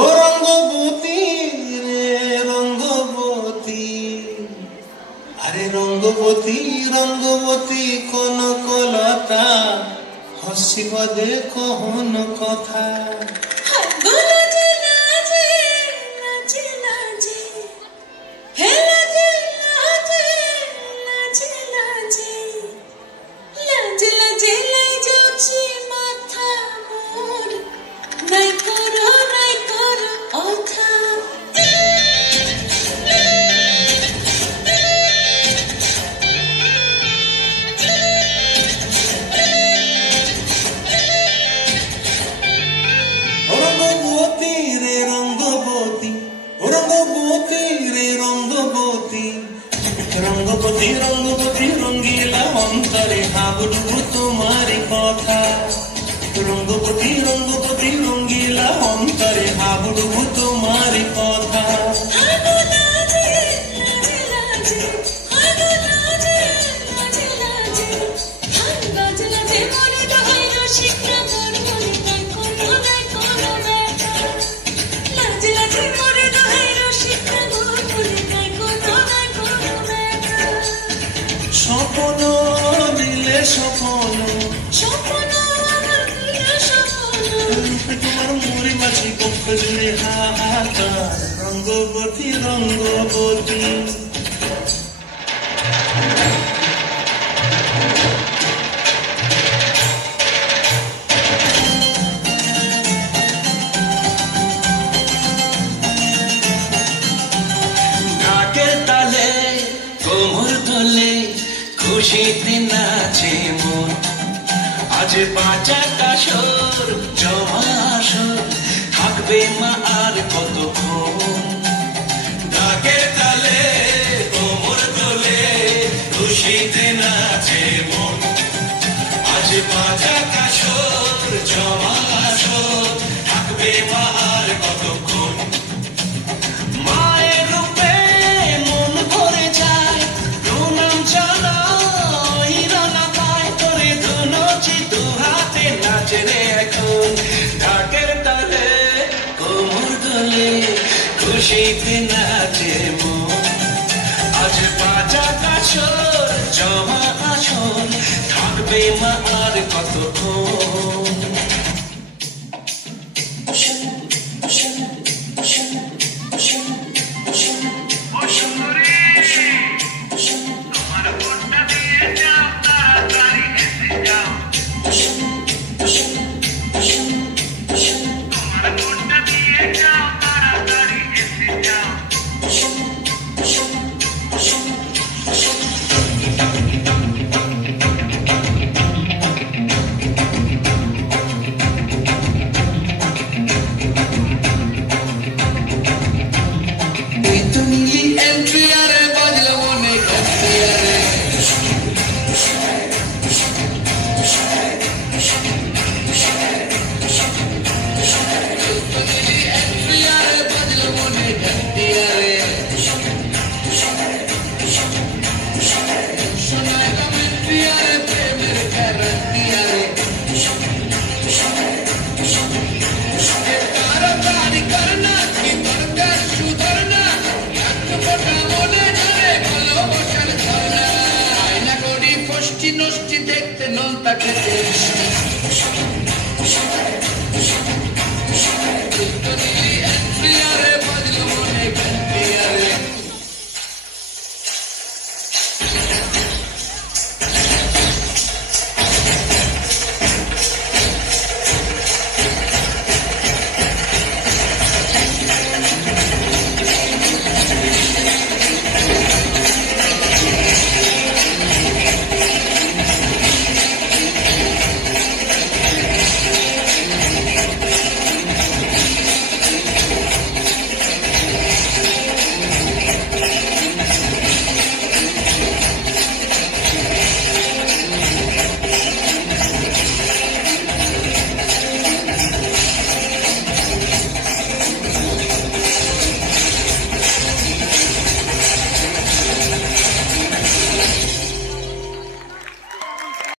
ও রঙ্গবতী রে রঙ্গবতী, আরে রঙ্গবতী রঙ্গবতী কোন কলতা হসিব দেখো হন কথা। রঙ্গবতী রঙ্গবতী রঙ্গিলা অন্তরে হাবুডুবু তোমারি কথা। রঙ্গবতী রঙ্গবতী রঙ্গিলা অন্তরে হাবুডুবু তোমারি কথা। স্বপ্ন দিলে স্বপ্ন তোমার মুড়ি মাছি কক্ষ জুড়ে হাহাকার। রঙ্গবতী রঙ্গবতী ঢাকের তালে কোমর দোলে খুশিতে নাচে মন। আজ বাঁচা কাশর জমা আসর থাকবে মা আর কতক্ষণ। ঢাকের তালে কোমর দোলে খুশিতে নাচে মন। আজ বাঁচা কাশর জমা আসর থাকবে মা আর কতক্ষণ। মায়ের রূপে মন ভরে যায় প্রণাম জানাই রানা পায় তোরে ধুনুচি দু হাতে নাচে রে এখন। ঢাকের তালে কোমর দোলে খুশিতে নাচে মন। আজ বাজা কাশর জমা আসর থাকবে মা আর কতক্ষণ।